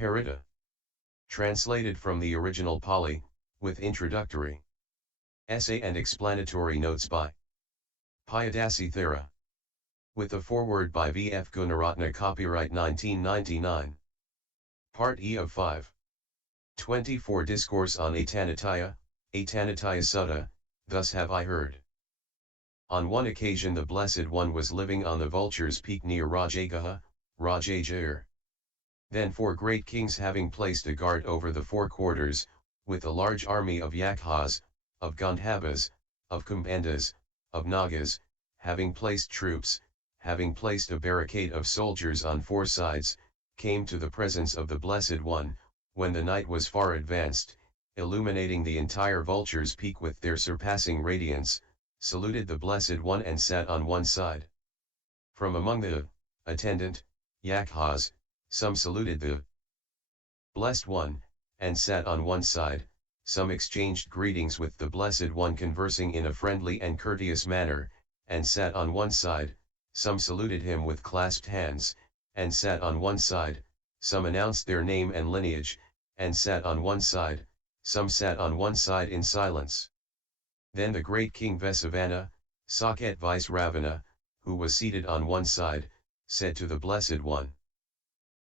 Paritta. Translated from the original Pali, with introductory essay and explanatory notes by Piyadassi Thera. With a foreword by V.F. Gunaratna, copyright 1999. Part E of 5. 24 Discourse on Atanatiya, Atanatiya Sutta, Thus have I heard. On one occasion the Blessed One was living on the Vulture's peak near Rajagaha, Rajagir. Then 4 great kings, having placed a guard over the 4 quarters, with a large army of Yakkhas, of Gandhabbas, of Kumbhandas, of Nagas, having placed troops, having placed a barricade of soldiers on 4 sides, came to the presence of the Blessed One, when the night was far advanced, illuminating the entire Vulture's peak with their surpassing radiance, saluted the Blessed One and sat on one side. From among the attendant Yakkhas, some saluted the Blessed One, and sat on one side, some exchanged greetings with the Blessed One, conversing in a friendly and courteous manner, and sat on one side, some saluted him with clasped hands, and sat on one side, some announced their name and lineage, and sat on one side, some sat on one side in silence. Then the great king Vesavana, Saket vice Ravana, who was seated on one side, said to the Blessed One,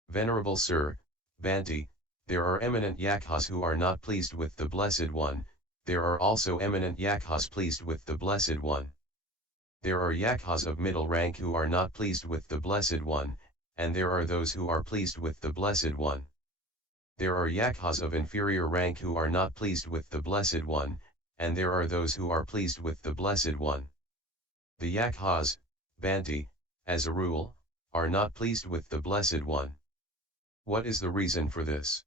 Venerable Sir, Bhante, there are eminent Yakkhas who are not pleased with the Blessed One, there are also eminent Yakkhas pleased with the Blessed One. There are Yakkhas of middle rank who are not pleased with the Blessed One, and there are those who are pleased with the Blessed One. There are Yakkhas of inferior rank who are not pleased with the Blessed One, and there are those who are pleased with the Blessed One. The Yakkhas, Bhante, as a rule, are not pleased with the Blessed One. What is the reason for this?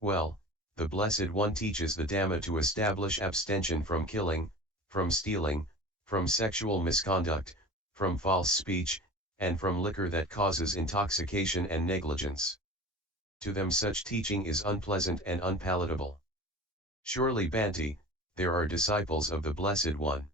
Well, the Blessed One teaches the Dhamma to establish abstention from killing, from stealing, from sexual misconduct, from false speech, and from liquor that causes intoxication and negligence. To them such teaching is unpleasant and unpalatable. Surely, Bhante, there are disciples of the Blessed One.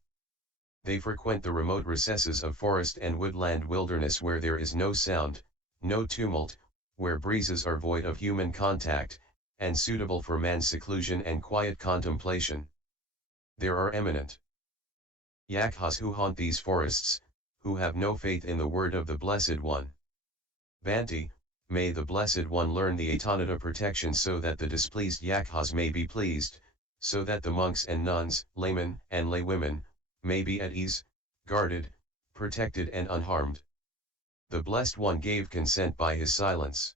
They frequent the remote recesses of forest and woodland wilderness where there is no sound, no tumult, where breezes are void of human contact, and suitable for man's seclusion and quiet contemplation. There are eminent Yakkhas who haunt these forests, who have no faith in the word of the Blessed One. Bhante, may the Blessed One learn the Atanatiya protection so that the displeased Yakkhas may be pleased, so that the monks and nuns, laymen and laywomen, may be at ease, guarded, protected and unharmed. The Blessed One gave consent by his silence.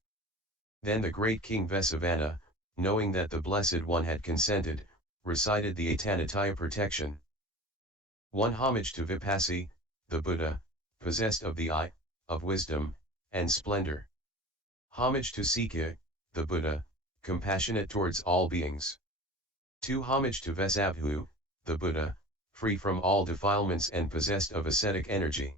Then the great king Vesavana, knowing that the Blessed One had consented, recited the Atanatiya protection. 1. Homage to Vipassy, the Buddha, possessed of the eye, of wisdom, and splendor. Homage to Sikha, the Buddha, compassionate towards all beings. 2. Homage to Vesabhu, the Buddha, free from all defilements and possessed of ascetic energy.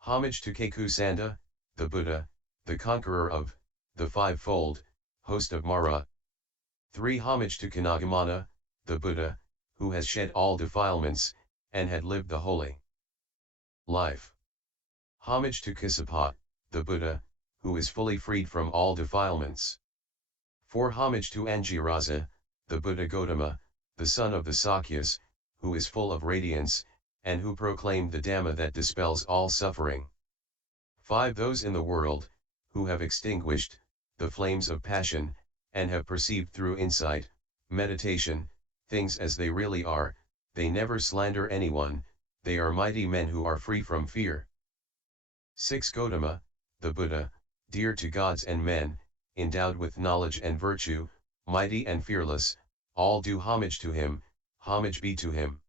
Homage to Kekusanda, the Buddha, the conqueror of the fivefold host of Mara. 3. Homage to Kanagamana, the Buddha, who has shed all defilements, and had lived the holy life. Homage to Kassapa, the Buddha, who is fully freed from all defilements. 4. Homage to Angirasa, the Buddha Gautama, the son of the Sakyas, who is full of radiance, and who proclaimed the Dhamma that dispels all suffering. 5. Those in the world, who have extinguished the flames of passion, and have perceived through insight, meditation, things as they really are, they never slander anyone, they are mighty men who are free from fear. 6. Gautama, the Buddha, dear to gods and men, endowed with knowledge and virtue, mighty and fearless, all do homage to him, homage be to him.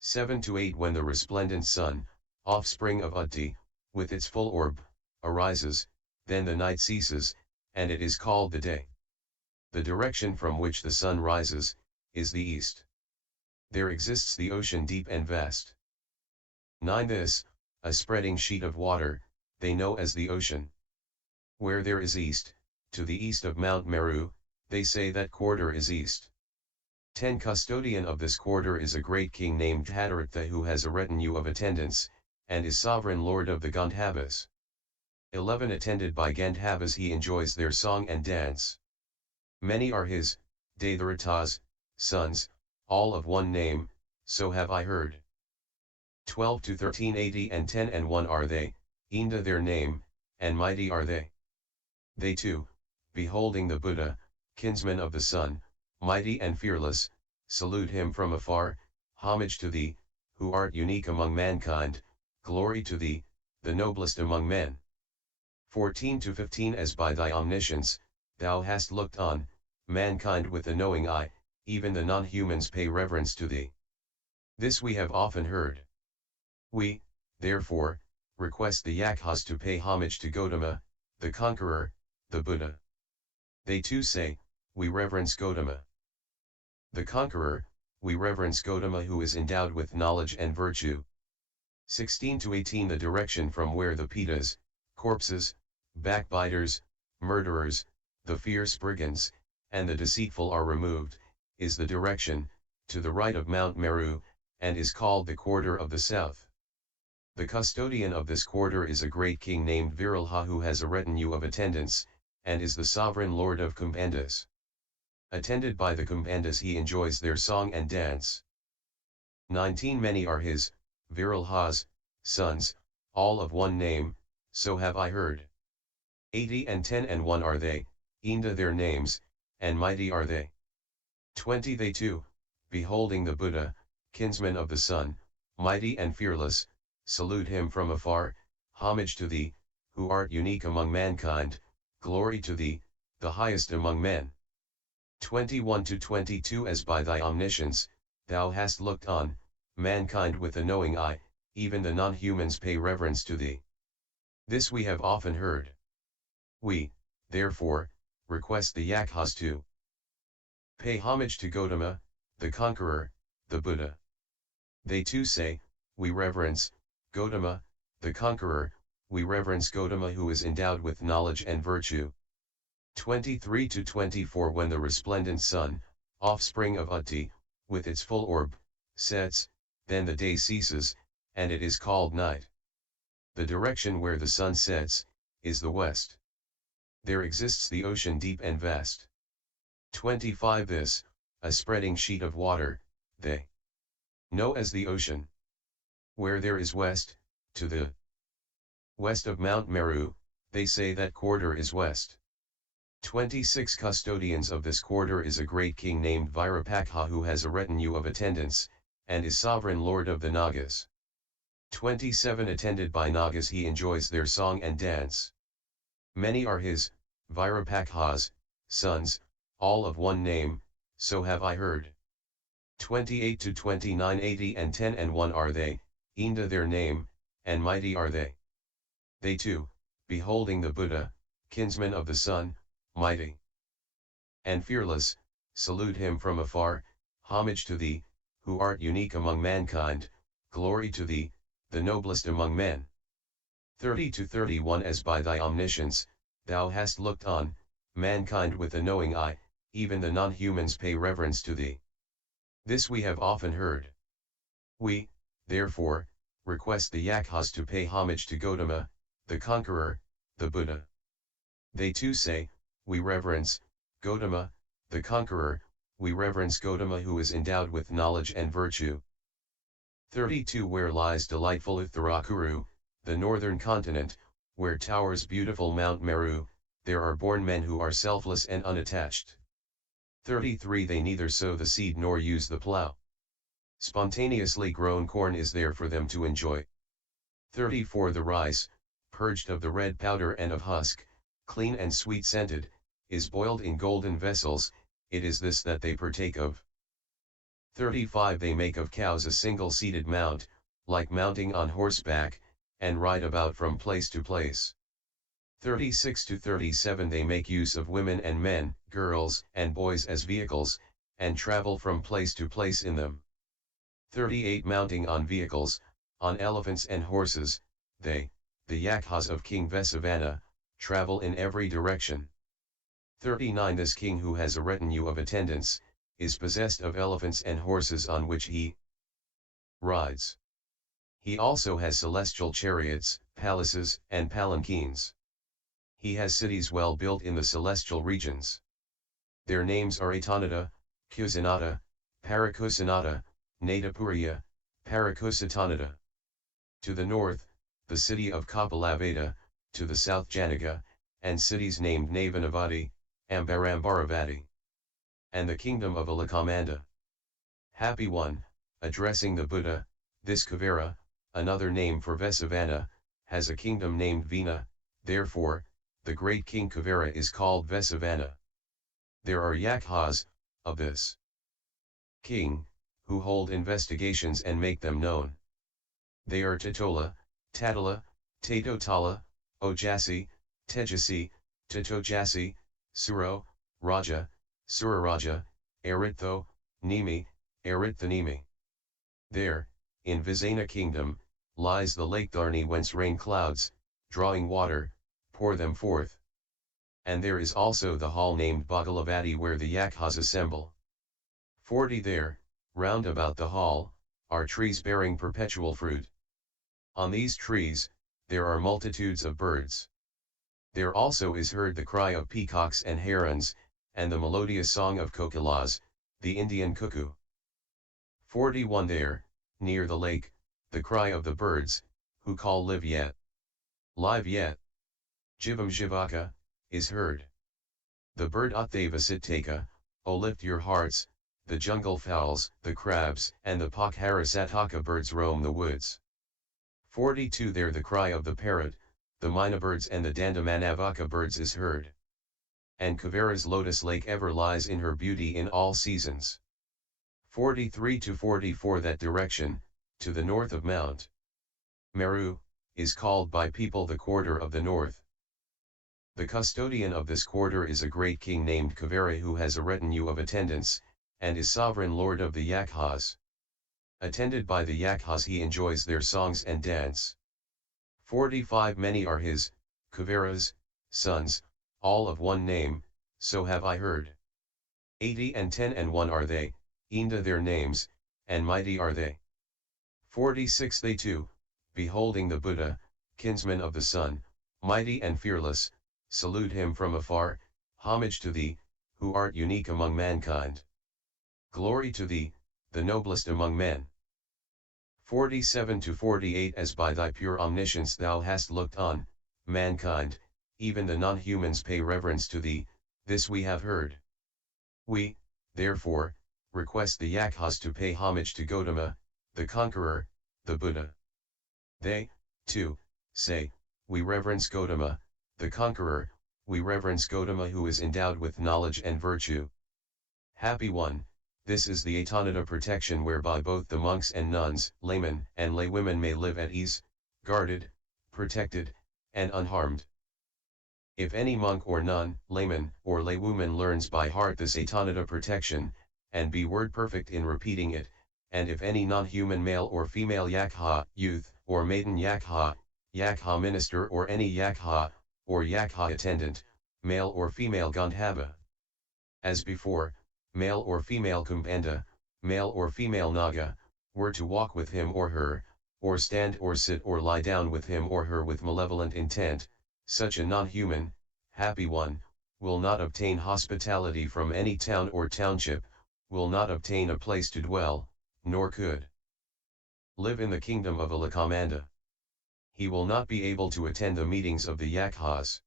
7 to 8. When the resplendent sun, offspring of Utti, with its full orb, arises, then the night ceases, and it is called the day. The direction from which the sun rises, is the east. There exists the ocean deep and vast. 9. This, a spreading sheet of water, they know as the ocean. Where there is east, to the east of Mount Meru, they say that quarter is east. 10. Custodian of this quarter is a great king named Paritta, who has a retinue of attendants, and is sovereign lord of the Gandhabbas. 11 Attended by Gandhabbas he enjoys their song and dance. Many are his, Daytharatas, sons, all of one name, so have I heard. 12 to 13 80 and 10 and 1 are they, Inda their name, and mighty are they. They too, beholding the Buddha, kinsman of the sun, mighty and fearless, salute him from afar, homage to thee, who art unique among mankind, glory to thee, the noblest among men. 14 to 15 As by thy omniscience, thou hast looked on, mankind with a knowing eye, even the non-humans pay reverence to thee. This we have often heard. We, therefore, request the Yakkhas to pay homage to Gautama, the conqueror, the Buddha. They too say, we reverence Gautama, the conqueror, we reverence Gautama who is endowed with knowledge and virtue. 16 to 18 The direction from where the Pitas, corpses, backbiters, murderers, the fierce brigands, and the deceitful are removed, is the direction, to the right of Mount Meru, and is called the quarter of the south. The custodian of this quarter is a great king named Virilha who has a retinue of attendants, and is the sovereign lord of Kumbhandas. Attended by the Kumbhandas he enjoys their song and dance. 19 Many are his, Virilha's, sons, all of one name, so have I heard. 80 and 10 and 1 are they, Inda their names, and mighty are they. 20 They too, beholding the Buddha, kinsman of the sun, mighty and fearless, salute him from afar, homage to thee, who art unique among mankind, glory to thee, the highest among men. 21 to 22 As by thy omniscience, thou hast looked on, mankind with a knowing eye, even the non-humans pay reverence to thee. This we have often heard. We, therefore, request the Yakkhas to pay homage to Gautama, the conqueror, the Buddha. They too say, we reverence Gautama, the conqueror, we reverence Gautama who is endowed with knowledge and virtue. 23 to 24 When the resplendent sun, offspring of Utti, with its full orb, sets, then the day ceases, and it is called night. The direction where the sun sets, is the west. There exists the ocean deep and vast. 25 This, a spreading sheet of water, they know as the ocean. Where there is west, to the west of Mount Meru, they say that quarter is west. 26 Custodians of this quarter is a great king named Virapakha who has a retinue of attendants, and is sovereign lord of the Nagas. 27 Attended by Nagas he enjoys their song and dance. Many are his, Virapakha's, sons, all of one name, so have I heard. 28 to 29 80 and 10 and 1 are they, Inda their name, and mighty are they. They too, beholding the Buddha, kinsman of the sun, mighty and fearless, salute him from afar, homage to thee, who art unique among mankind, glory to thee, the noblest among men. 30 to 31 As by thy omniscience, thou hast looked on, mankind with a knowing eye, even the non-humans pay reverence to thee. This we have often heard. We, therefore, request the Yakkhas to pay homage to Gautama, the conqueror, the Buddha. They too say, we reverence Gautama, the conqueror, we reverence Gautama who is endowed with knowledge and virtue. 32 Where lies delightful Uttarakuru, the northern continent, where towers beautiful Mount Meru, there are born men who are selfless and unattached. 33 They neither sow the seed nor use the plough. Spontaneously grown corn is there for them to enjoy. 34 The rice, purged of the red powder and of husk, clean and sweet-scented, is boiled in golden vessels, it is this that they partake of. 35 They make of cows a single-seated mount, like mounting on horseback, and ride about from place to place. 36 to 37 They make use of women and men, girls and boys as vehicles, and travel from place to place in them. 38 Mounting on vehicles, on elephants and horses, they, the Yakkhas of King Vesavana, travel in every direction. 39 This king who has a retinue of attendants, is possessed of elephants and horses on which he rides. He also has celestial chariots, palaces, and palanquins. He has cities well built in the celestial regions. Their names are Atanatiya, Kusanata, Parakusanata, Natapuriya, Parakusatanata. To the north, the city of Kapilavada, to the south Janaga, and cities named Navanavati, Ambarambaravati. And the kingdom of Alakamanda. Happy one, addressing the Buddha, this Kuvera, another name for Vesavana, has a kingdom named Vina, therefore, the great king Kuvera is called Vesavana. There are Yakkhas, of this king, who hold investigations and make them known. They are Tatola, Tatala, Tatotala, Ojasi, Tejasi, Tatojasi, Suro, Raja, Suraraja, Eritho, Nimi, Erithanimi. There, in Vizana kingdom, lies the lake Dharni whence rain clouds, drawing water, pour them forth. And there is also the hall named Bhagalavati where the Yakkhas assemble. 40 there, round about the hall, are trees bearing perpetual fruit. On these trees, there are multitudes of birds. There also is heard the cry of peacocks and herons, and the melodious song of kokilas, the Indian cuckoo. 41 there, near the lake, the cry of the birds, who call live yet. Live yet. Jivam Jivaka, is heard. The bird Uttavasittaka, O lift your hearts, the jungle fowls, the crabs, and the Pakharasataka birds roam the woods. 42 there the cry of the parrot, the myna birds and the Dandamanavaka birds is heard. And Kuvera's lotus lake ever lies in her beauty in all seasons. 43 to 44 that direction, to the north of Mount Meru, is called by people the quarter of the north. The custodian of this quarter is a great king named Kuvera who has a retinue of attendants, and is sovereign lord of the Yakkhas. Attended by the Yakkhas he enjoys their songs and dance. 45 many are his, Kuvera's, sons, all of one name, so have I heard. 80 and 10 and 1 are they, Inda their names, and mighty are they. 46 they too, beholding the Buddha, kinsman of the sun, mighty and fearless, salute him from afar, homage to thee, who art unique among mankind. Glory to thee, the noblest among men. 47 to 48 as by thy pure omniscience thou hast looked on, mankind, even the non-humans pay reverence to thee, this we have heard. We, therefore, request the Yakkhas to pay homage to Gautama, the conqueror, the Buddha. They, too, say, we reverence Gautama, the conqueror, we reverence Gautama who is endowed with knowledge and virtue. Happy one, this is the Atanatiya protection whereby both the monks and nuns, laymen and laywomen may live at ease, guarded, protected, and unharmed. If any monk or nun, layman or laywoman learns by heart this Atanatiya protection, and be word perfect in repeating it, and if any non-human male or female Yakkha, youth, or maiden Yakkha, Yakkha minister or any Yakkha, or Yakkha attendant, male or female Gandhabba. As before, male or female Kumbhanda, male or female Naga, were to walk with him or her, or stand or sit or lie down with him or her with malevolent intent, such a non-human, happy one, will not obtain hospitality from any town or township, will not obtain a place to dwell, nor could live in the kingdom of Alakamanda. He will not be able to attend the meetings of the Yakkhas.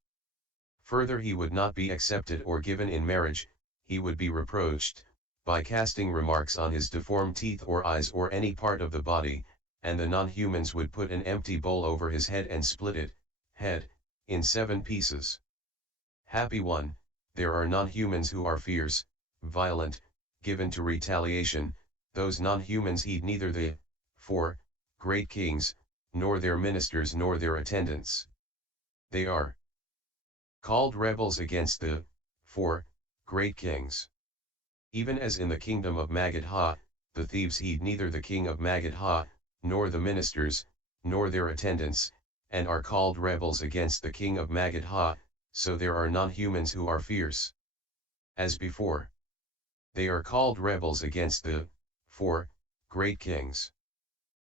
Further he would not be accepted or given in marriage, he would be reproached, by casting remarks on his deformed teeth or eyes or any part of the body, and the non-humans would put an empty bowl over his head and split it, head, in 7 pieces. Happy one, there are non-humans who are fierce, violent, given to retaliation, those non-humans heed neither the 4 great kings, nor their ministers nor their attendants. They are called rebels against the 4 great kings. Even as in the kingdom of Magadha, the thieves heed neither the king of Magadha, nor the ministers, nor their attendants, and are called rebels against the king of Magadha, so there are non-humans who are fierce. As before, they are called rebels against the 4 great kings.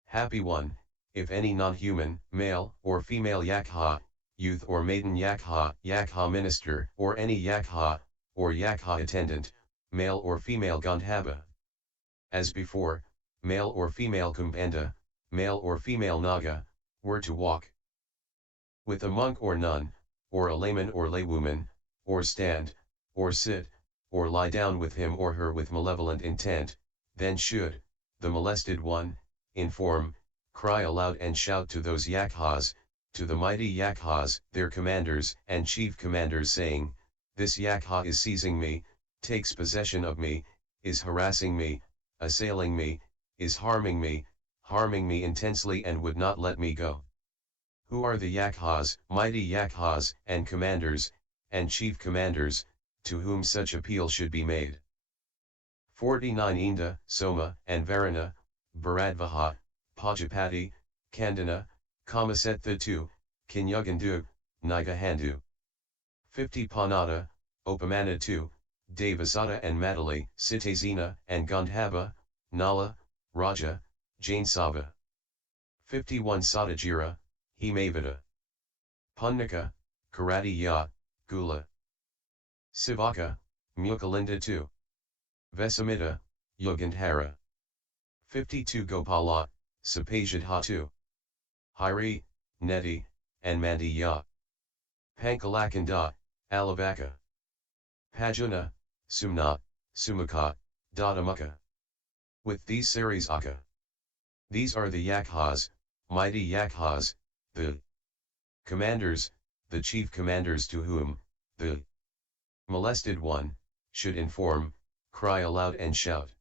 Happy one, if any non-human, male or female Yakkha, youth or maiden Yakkha, Yakkha minister, or any Yakkha, or Yakkha attendant, male or female Gandhabba. As before, male or female Kumbhanda, male or female Naga, were to walk with a monk or nun, or a layman or laywoman, or stand, or sit, or lie down with him or her with malevolent intent, then should the molested one inform, cry aloud and shout to those Yakkhas, to the mighty Yakkhas, their commanders and chief commanders, saying, "This Yakkha is seizing me, takes possession of me, is harassing me, assailing me, is harming me intensely and would not let me go." Who are the Yakkhas, mighty Yakkhas, and commanders, and chief commanders, to whom such appeal should be made? 49 Inda, Soma, and Varana, Bharadvaha, Pajapati, Kandana, Kamasetha 2, Kinyagandu, Nigahandu. 50 Panada, Opamana 2, Devasata and Madali, Sitazina and Gandhabba, Nala, Raja, Jainsava. 51 Sattajira, Himavada. Punnika, Karatiya, Gula. Sivaka, Mukalinda 2. Vesamita, Yugandhara. 52 Gopala, Sapajadha 2. Hari, Neti, and Mandiya. Pankalakanda, Alavaka. Pajuna, Sumna, Sumaka, Dadamukha. With these series Aka. These are the Yakkhas, mighty Yakkhas, the commanders, the chief commanders to whom the molested one should inform, cry aloud and shout,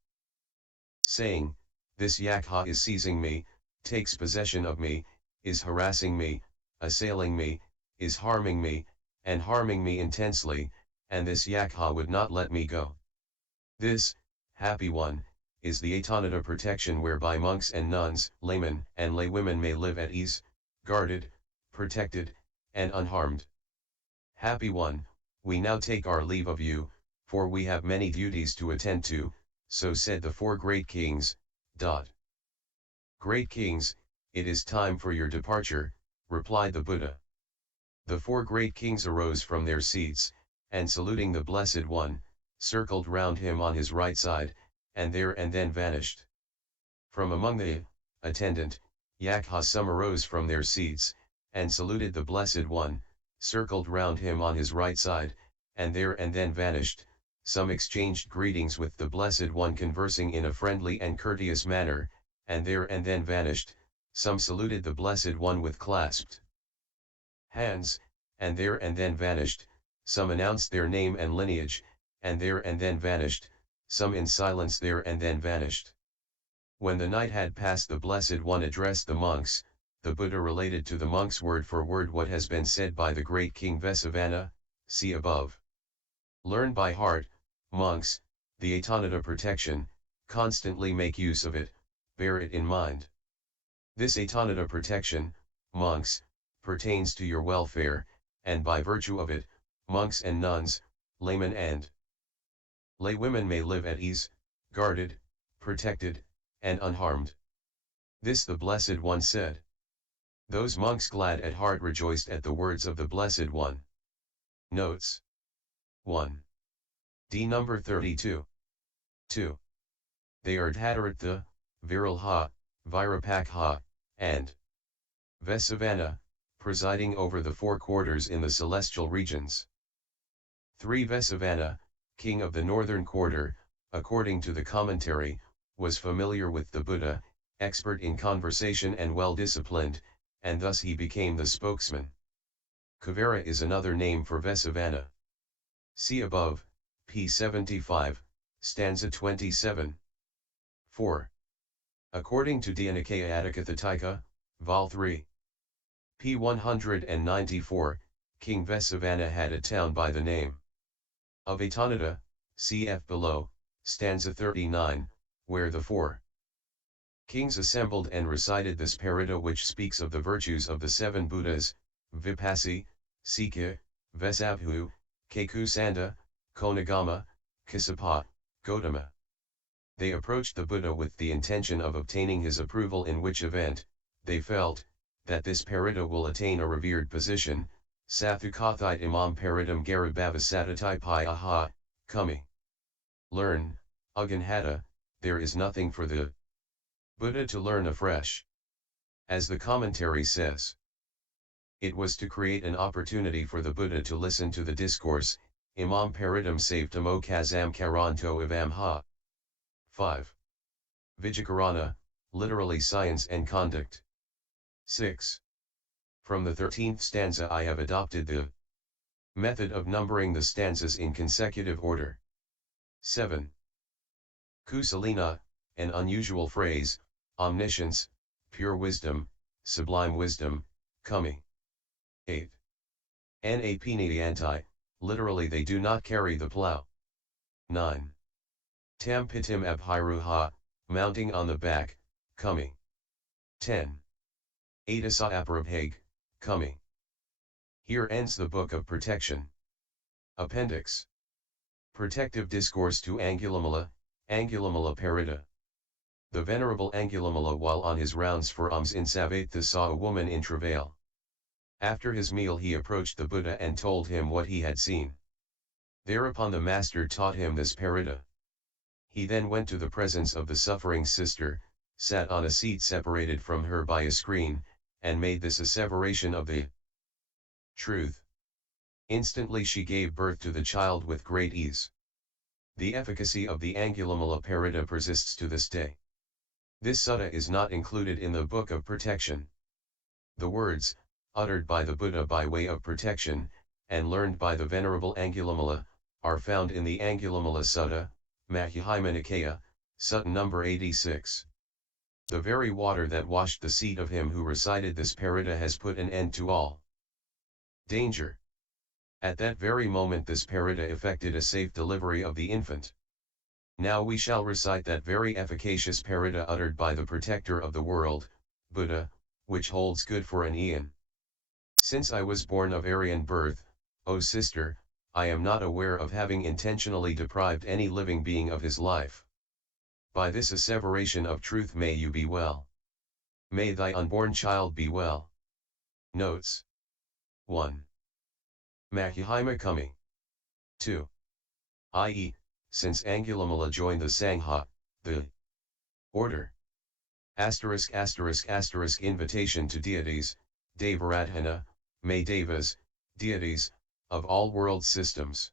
saying, "This Yakkha is seizing me, takes possession of me, is harassing me, assailing me, is harming me intensely, and this Yakkha would not let me go." This, happy one, is the Atanatiya protection whereby monks and nuns, laymen and laywomen may live at ease, guarded, protected, and unharmed. Happy one, we now take our leave of you, for we have many duties to attend to, so said the four great kings. Great kings, it is time for your departure, replied the Buddha. The four great kings arose from their seats, and saluting the Blessed One, circled round him on his right side, and there and then vanished. From among the attendant Yakkhas some arose from their seats, and saluted the Blessed One, circled round him on his right side, and there and then vanished. Some exchanged greetings with the Blessed One, conversing in a friendly and courteous manner, and there and then vanished. Some saluted the Blessed One with clasped hands, and there and then vanished. Some announced their name and lineage, and there and then vanished. Some in silence, there and then vanished. When the night had passed, the Blessed One addressed the monks. The Buddha related to the monks word for word what has been said by the great King Vesavana, see above. Learn by heart, monks, the Atanatiya protection, constantly make use of it, bear it in mind. This Atanatiya protection, monks, pertains to your welfare, and by virtue of it, monks and nuns, laymen and laywomen may live at ease, guarded, protected, and unharmed. This the Blessed One said. Those monks glad at heart rejoiced at the words of the Blessed One. Notes 1. D number 32. 2. They are Dhataratha, Virilha, Virapakha, and Vesavana, presiding over the four quarters in the celestial regions. 3. Vesavana, king of the northern quarter, according to the commentary, was familiar with the Buddha, expert in conversation and well-disciplined, and thus he became the spokesman. Kuvera is another name for Vesavana. See above, p. 75, stanza 27. 4. According to Dhyanakeya Adhikathatika, Vol 3. p. 194, King Vesavana had a town by the name of Atanatiya, cf. below, stanza 39, where the four kings assembled and recited this Paritta, which speaks of the virtues of the seven Buddhas, Vipassi, Sikha, Vesabhu, Kekusanda, Konagama, Kassapa, Gotama. They approached the Buddha with the intention of obtaining his approval, in which event, they felt, that this Paritta will attain a revered position, Sathukathite imam paridam garibhavasatatai pi aha, kumi. Learn, Uganhata, there is nothing for the Buddha to learn afresh. As the commentary says, it was to create an opportunity for the Buddha to listen to the discourse, imam paridam savtamo kazam karanto ivam ha. 5. Vijakarana, literally science and conduct. 6. From the 13th stanza I have adopted the method of numbering the stanzas in consecutive order. 7. Kusalina, an unusual phrase, omniscience, pure wisdom, sublime wisdom, kumi. 8. Napniyanti, literally they do not carry the plow. 9. Tam pitim abhiruha, mounting on the back, kumi. 10. Adasa aprabhag, kumi. Here ends the Book of Protection. Appendix. Protective Discourse to Angulimala, Angulimala Paritta. The Venerable Angulimala while on his rounds for alms in Savatthi saw a woman in travail. After his meal he approached the Buddha and told him what he had seen. Thereupon the master taught him this Paritta. He then went to the presence of the suffering sister, sat on a seat separated from her by a screen, and made this asseveration of the truth. Instantly she gave birth to the child with great ease. The efficacy of the Angulimala Paritta persists to this day. This sutta is not included in the Book of Protection. The words, uttered by the Buddha by way of protection, and learned by the Venerable Angulimala, are found in the Angulimala Sutta, Majjhima Nikaya, Sutta number 86. The very water that washed the seat of him who recited this Paritta has put an end to all danger. At that very moment this Paritta effected a safe delivery of the infant. Now we shall recite that very efficacious Paritta uttered by the protector of the world, Buddha, which holds good for an eon. Since I was born of Aryan birth, O sister, I am not aware of having intentionally deprived any living being of his life. By this asseveration of truth may you be well. May thy unborn child be well. Notes. 1. Majjhima kumi. 2. I.e., since Angulimala joined the Sangha, the order. ***** Invitation to deities, Devaradhana, may devas, deities, of all world systems.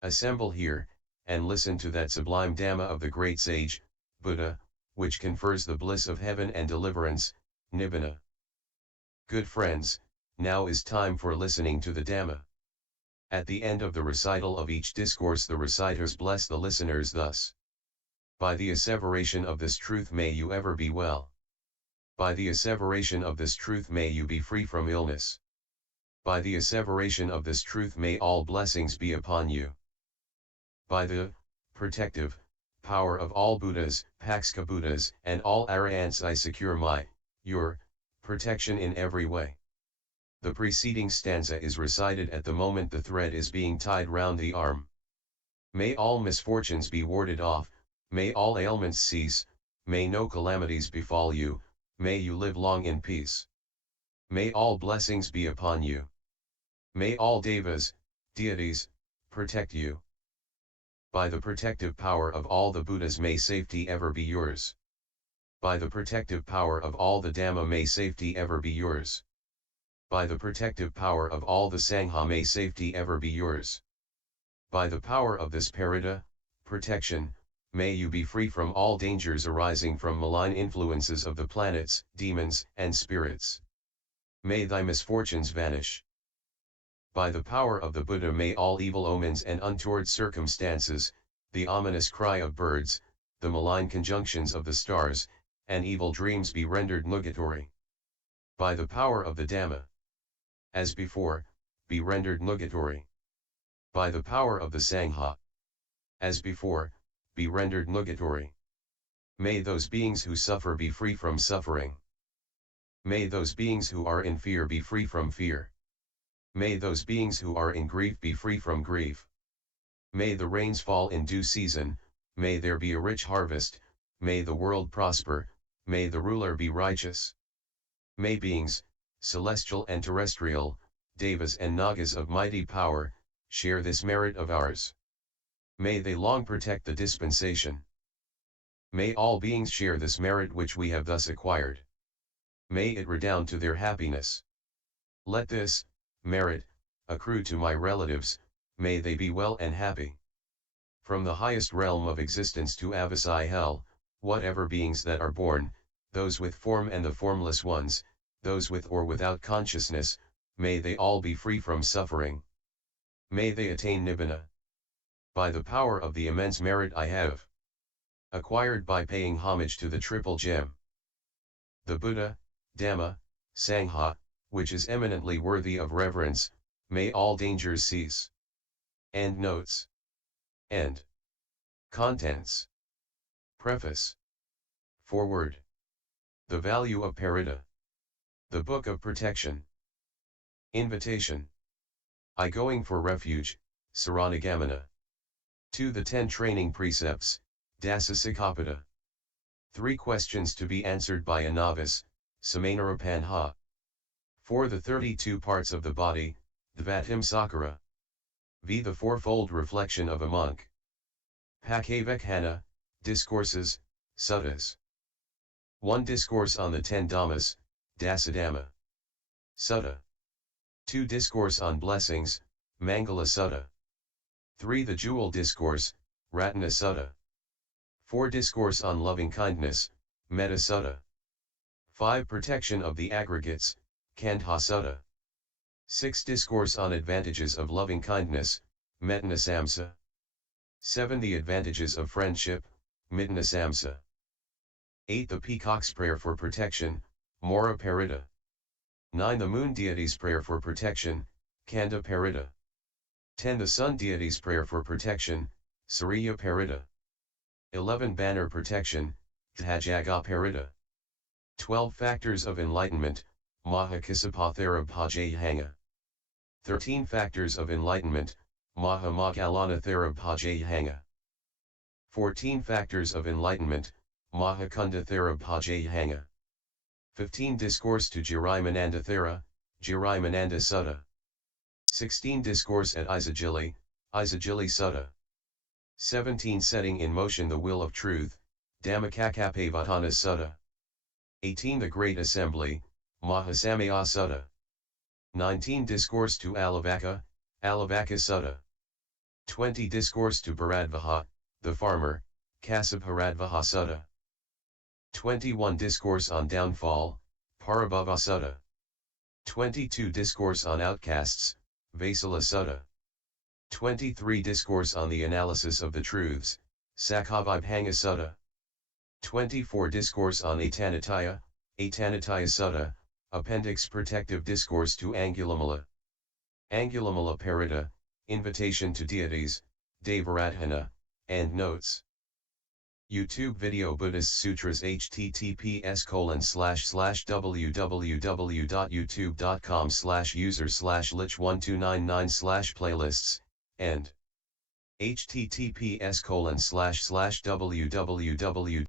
Assemble here, and listen to that sublime Dhamma of the great sage, Buddha, which confers the bliss of heaven and deliverance, Nibbana. Good friends, now is time for listening to the Dhamma. At the end of the recital of each discourse the reciters bless the listeners thus. By the asseveration of this truth may you ever be well. By the asseveration of this truth may you be free from illness. By the asseveration of this truth may all blessings be upon you. By the protective power of all Buddhas, Pakska Buddhas, and all Aryans I secure your protection in every way. The preceding stanza is recited at the moment the thread is being tied round the arm. May all misfortunes be warded off, may all ailments cease, may no calamities befall you, may you live long in peace. May all blessings be upon you. May all devas, deities, protect you. By the protective power of all the Buddhas may safety ever be yours. By the protective power of all the Dhamma may safety ever be yours. By the protective power of all the Sangha may safety ever be yours. By the power of this Paritta, protection, may you be free from all dangers arising from malign influences of the planets, demons, and spirits. May thy misfortunes vanish. By the power of the Buddha may all evil omens and untoward circumstances, the ominous cry of birds, the malign conjunctions of the stars, and evil dreams be rendered nugatory. By the power of the Dhamma, as before, be rendered nugatory. By the power of the Sangha, as before, be rendered nugatory. May those beings who suffer be free from suffering. May those beings who are in fear be free from fear. May those beings who are in grief be free from grief. May the rains fall in due season, may there be a rich harvest, may the world prosper, may the ruler be righteous. May beings, celestial and terrestrial, Devas and Nagas of mighty power, share this merit of ours. May they long protect the dispensation. May all beings share this merit which we have thus acquired. May it redound to their happiness. Let this merit accrue to my relatives, may they be well and happy. From the highest realm of existence to Avasai hell, whatever beings that are born, those with form and the formless ones, those with or without consciousness, may they all be free from suffering. May they attain Nibbana. By the power of the immense merit I have acquired by paying homage to the Triple Gem, the Buddha, Dhamma, Sangha, which is eminently worthy of reverence, may all dangers cease. End notes. End. Contents. Preface. Foreword. The value of Paritta. The Book of Protection. Invitation. I going for refuge, Saranagamana. To the 10 training precepts, Dasa 3 questions to be answered by a novice, Samanarapanha. For the 32 parts of the body, Dvatim Sakara. V. The fourfold reflection of a monk. Pakavakhana, Discourses, Suttas. 1 Discourse on the 10 Dhammas, Dasadhamma. Sutta. 2 Discourse on Blessings, Mangala Sutta. 3 The Jewel Discourse, Ratna Sutta. 4 Discourse on Loving Kindness, Metta Sutta. 5 Protection of the Aggregates, Kandha Sutta. 6 Discourse on Advantages of Loving Kindness, Metanasamsa. 7 The Advantages of Friendship, Mitanasamsa. 8 The Peacock's Prayer for Protection, Mora Paritta. 9 The Moon Deity's Prayer for Protection, Kanda Paritta. 10 The Sun Deity's Prayer for Protection, Suriya Paritta. 11 Banner Protection, Rajagaha Paritta. 12 Factors of Enlightenment, Mahakasapa Thera Bhajayhanga. 13 Factors of Enlightenment, Mahamagalana Thera Bhajayhanga. 14 Factors of Enlightenment, Mahakunda Thera Bhajayhanga. 15 Discourse to Jirimananda Thera, Jirimananda Sutta. 16 Discourse at Isagili, Isagili Sutta. 17 Setting in Motion the Will of Truth, Dhammacakkappavattana Sutta. 18 The Great Assembly, Mahasamaya Sutta. 19 Discourse to Alavaka, Alavaka Sutta. 20 Discourse to Bharadvaha, the farmer, Kasabharadvaha Sutta. 21 Discourse on Downfall, Parabhava Sutta. 22 Discourse on Outcasts, Vaisala Sutta. 23 Discourse on the Analysis of the Truths, Sakhavibhanga Sutta. 24 Discourse on Atanatiya, Atanatiya Sutta, Appendix Protective Discourse to Angulimala. Angulimala Paritta, Invitation to Deities, Devaratana, and Notes. YouTube video Buddhist Sutras https://www.youtube.com/user/lich1299/playlists, and https://www